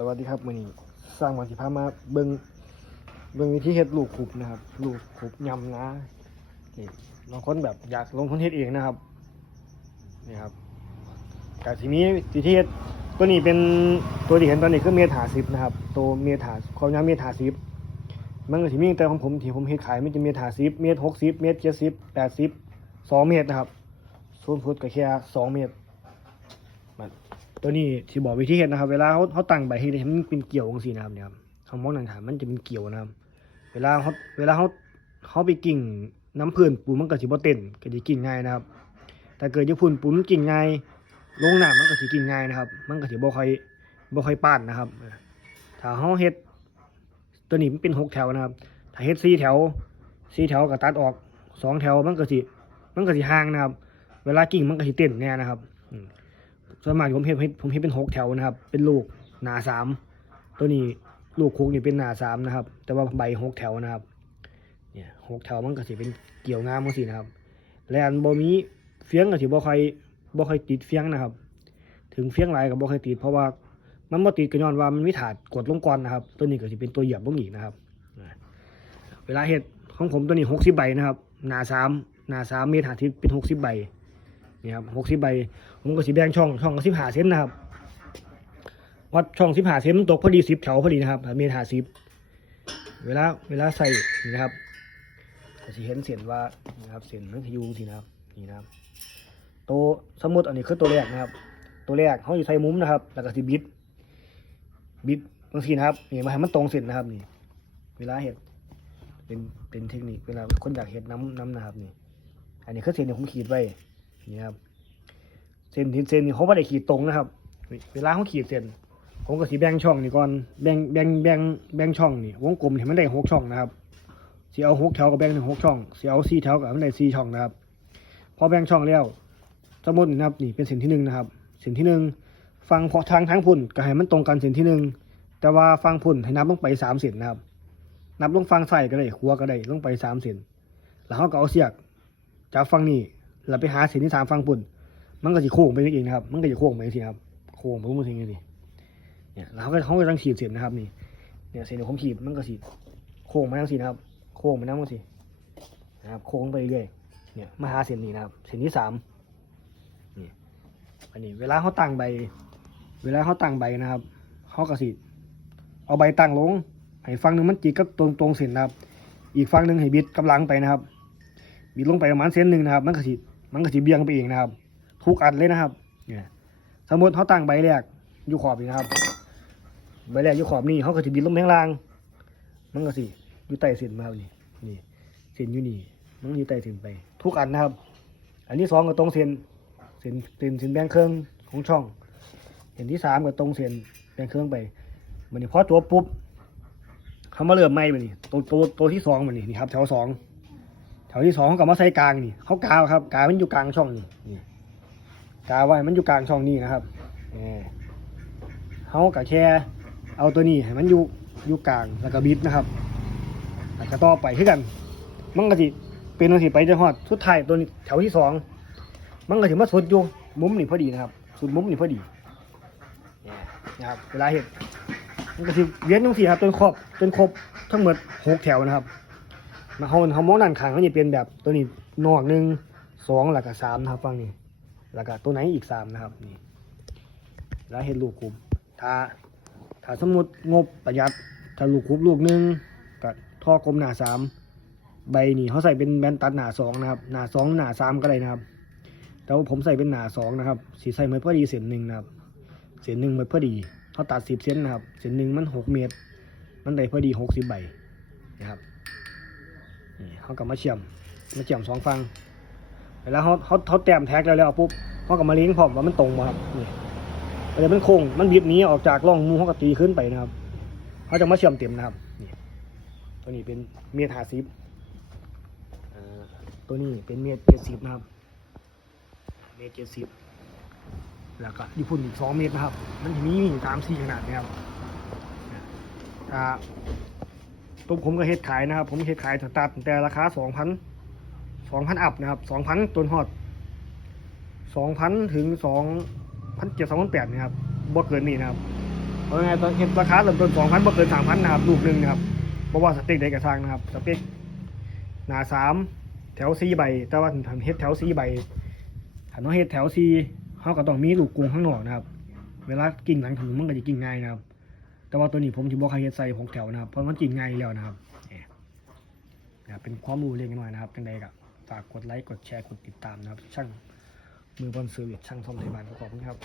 สวัสดีครับมือนี้สร้างมาสิพามาเบิ่งเบิ่งวิธีเฮ็ดลูกขุบนะครับ ลูกขุบยำนะนี่บางคนแบบอยากลงทุนเฮ็ดเองนะครับนี่ครับกาสิมีวิธีเฮ็ดตัวนี้เป็นตัวที่เห็นตอนนี้คือเมตรหาสิบนะครับ ตัวเมตรหาความยาวเมตรหาสิบมันก็สิมีแต่ของผมที่ผมเฮ็ดขายมันจะเมตรหาสิบเมตรหกสิบเมตรเจ็ดสิบแปดสิบสองเมตรนะครับสูงสุดก็แค่สองเมตร ตัวนี้ที่บอกวิธีเฮ็ดนะครับ เวลาเขาเขาตั้งใบให้มันเป็นเกี่ยวจังซี่นะครับเนี่ยครับสมองต่างๆมันจะเป็นเกี่ยวนะครับ เวลาเขาเวลาเขาเขาไปกิ่งน้ำเพื่อนปูนมันก็สิบ่เต้นก็สิกิ่งง่ายนะครับ แต่เกิดญี่ปุ่นปูนมันกิ่งง่ายลงหน้ำมันก็สิกิ่งง่ายนะครับ มันก็สิบ่ค่อยบ่ค่อยป้านนะครับถ้าเขาเฮ็ดตัวนี้มันเป็นหกแถวนะครับ ถ้าเฮ็ดสี่แถวสี่แถวก็ตัดออกสองแถวมันก็สิมันก็สิห่างนะครับ เวลากิ่งมันก็สิเต้นแน่นะครับอืม ส่วนมากผมเห็นผมเห็นเป็นหกแถวนะครับ เป็นลูกหนาสามตัวนี้ลูกคุกนี่เป็นหนาสามนะครับ แต่ว่าใบหกแถวนะครับ เนี่ยหกแถวมันก็สิเป็นเกี่ยวงามมั้งสินะครับ และอันบ่มีเฟียงก็สิบ่ค่อยบ่ค่อยติดเฟียงนะครับ ถึงเฟียงหลายก็บ่ค่อยติดเพราะว่ามันบ่ติดก็ย้อนว่ามันมีถาดกดลงก่อนนะครับ ตัวนี้ก็สิเป็นตัวเหยียบลงอีกนะครับอ่าเวลาเฮ็ดของผมตัวนี้หกสิบใบนะครับ หนาสามหนาสามเมตรหาที่เป็นหกสิบใบ นี่ครับหกสิบใบผมก็สิแบ่งช่องช่องละสิบห้าเซนนะครับวัดช่องสิบห้าเซนมันตกพอดีสิบแถวพอดีนะครับเมตรห้าสิบเวลาเวลาใส่นี่นะครับก็สิเห็นเส้นว่านะครับเส้นมันจะอยู่ทีนะครับนี่นะครับ ตัวสมมติอันนี้คือตัวแรกนะครับ ตัวแรกเขาอยู่ใส่มุมนะครับ แล้วก็สิบิดบิดบางทีนะครับนี่มาให้มันตรงเส้นนะครับนี่ เวลาเห็ดเป็นเป็นเทคนิคเวลาคนอยากเห็ดน้ำน้ำนะครับนี่ อันนี้คือเส้นที่ผมขีดไว้ นี่ครับเส้นที่เส้นนี่เขาไม่ได้ขีดตรงนะครับ เวลาเขาขีดเส้นผมก็สีแบ่งช่องนี่ก่อนแบ่งแบ่งแบ่งแบ่งช่องนี่วงกลมเห็นมันได้หกช่องนะครับสีเอาหกแถวกับแบ่งเป็นหกช่องสีเอาสี่แถวกับมันได้สี่ช่องนะครับ พอแบ่งช่องแล้วสมมตินะครับนี่เป็นเส้นที่หนึ่งนะครับเส้นที่หนึ่งฟังพอทางทางพุ่นก็ให้มันตรงกันเส้นที่หนึ่งแต่ว่าฟังพุ่นให้นับลงไปสามเส้นนะครับ นับลงฟังใส่ก็ได้ขัวก็ได้ลงไปสามเส้นแล้วเขาก็เอาเสียกจากฟังนี่ แล้วไปหาเส้นที่สามฟังพุ่น มันก็จะโค้งไปเองนะครับ มันก็จะโค้งไปสิครับ โค้งไปมันสิอย่างนี้เนี่ยแล้วเขาก็เขาก็ต้องขีดเส้นนะครับ นี่เนี่ยเส้นที่ผมขีดมันก็สีโค้งมาทั้งสีนะครับ โค้งมาทั้งสีนะครับ โค้งไปเรื่อยเนี่ยมาหาเส้นนี้นะครับ เส้นที่สามนี่อันนี้ เวลาเขาตั้งใบ เวลาเขาตั้งใบนะครับเขาก็สีเอาใบตั้งลงให้ฟังหนึ่งมันจีกับตรงตรงเส้นนะครับ อีกฝั่งหนึ่งให้บิดกำลังไปนะครับบิดลงไปประมาณเส้นหนึ่งนะครับ มันก็สี มันก็สีเบี่ยงไปเองนะครับ ทุกอันเลยนะครับเนี่ยสมมติเขาตั้งใบแรกอยู่ขอบนี่นะครับ ใบแรกอยู่ขอบนี่เขาก็จะบินลงไปข้งล่าง มันก็สิอยู่ใต้เส้นมาครับนี่นี่เส้นอยู่นี่มันอยู่ใต้เส้นไป ทุกอันนะครับ อันที่สองก็ตรงเส้นเส้นเส้นเส้นแบ่งเครื่องของช่องเส้นที่สามก็ตรงเส้นแบ่งเครื่องไปมันนี่พอตัวปุ๊บเขามาเริ่มไหมมันนี่ตัวตัวตัวที่สองมันนี่นี่ครับแถวสอง แถวที่สองเขาก็มาใส่กลางนี่เขากาวครับกาวมันอยู่กลางช่องนี่นี่กาไว้มันอยู่กลางช่องนี้นะครับเออเขากะแค่เอาตัวนี้ให้มันอยู่อยู่กลางแล้วก็บิดนะครับแล้วก็ต่อไปคือกัน มันก็สิเป็นตัวสิไปจะฮอดสุดท้ายตัวนี้แถวที่สองมันก็สิมาสุดอยู่มุมนี่พอดีนะครับ สุดมุมนี่พอดีเนี่ยนะครับเวลาเห็ดมันก็สิเวียนตรงสี่ครับจนครบจนครบทั้งหมดหกแถวนะครับ มาเขาเขามองด้านข้างเขาจะเป็นแบบตัวนี้นอกหนึ่งสองแล้วก็สามนะครับฟังนี่แล้วก็ตัวไหนอีกสามนะครับนี่แล้วเห็นลูกคุมถ้าถ้าสมมติงบประหยัดถ้าลูกคุมลูกหนึ่งกับท่อกลมหนาสามใบนี่เขาใส่เป็นแบนตัดหนาสองนะครับหนาสองหนาสามก็ได้นะครับ แต่ว่าผมใส่เป็นหนาสองนะครับสีใส่มาพอดีเส้นหนึ่งนะครับเส้นหนึ่งมาพอดีเขาตัดสิบเซนนะครับเส้นหนึ่งมันหกเมตร มันได้พอดีหกสิบใบนะครับ เขากลับมาเชื่อมมาเชื่อมสองฟังเวลาเขาเขาเขาแต้มแท็กแล้วแล้วปุ๊บเขาก็มาเลี้ยงพร้อมว่ามันตรงมาครับนี่เดี๋ยวมันโค้งมันบิดหนี้ออกจากร่องมูเขาก็ตีขึ้นไปนะครับเขาจะมาเชื่อมเต็มนะครับนี่ตัวนี้เป็นเมตรห้าสิบอ่าตัวนี้เป็นเมตรเจ็ดสิบนะครับ เมตรเจ็ดสิบแล้วก็ญี่ปุ่นอีกสองเมตรนะครับ มันจะมีอยู่สามสี่ขนาดนะครับอ่า ตัวผมก็เฮ็ดขายนะครับ ผมเฮ็ดขายตาร์ทตั้งแต่ราคาสองพันสองพันอัพนะครับสองพันต้นฮอดสองพันถึงสองพันเจ็ดสองพันแปดนะครับบ่เกินนี้นะครับเอาไงตอนเห็นราคาเริ่มต้นสองพันบ่เกินสามพันนะครับลูกหนึ่งนะครับเพราะว่าสเต็กใดกระทางนะครับสเต็กหนาสามแถวสี่ใบ แต่ว่าถ้าเฮ็ดแถวสี่ใบถ้าน้องเฮ็ดแถวสี่เขาก็ต้องมีลูกกรุงข้างนอกนะครับ เวลากิ่งหลังถุงมันก็จะกิ่งง่ายนะครับ แต่ว่าตัวนี้ผมจะบอกใครเฮ็ดใส่หกแถวนะครับเพราะมันกินงง่ายแล้วนะครับเนี่ยนะเป็นความรู้เล็กน้อยนะครับจังใดก็ฝากกดไลค์กดแชร์กดติดตามนะครับ ช่างมือบอลเซอร์วิสช่างซ่อมไทยบ้านขอบคุณครับ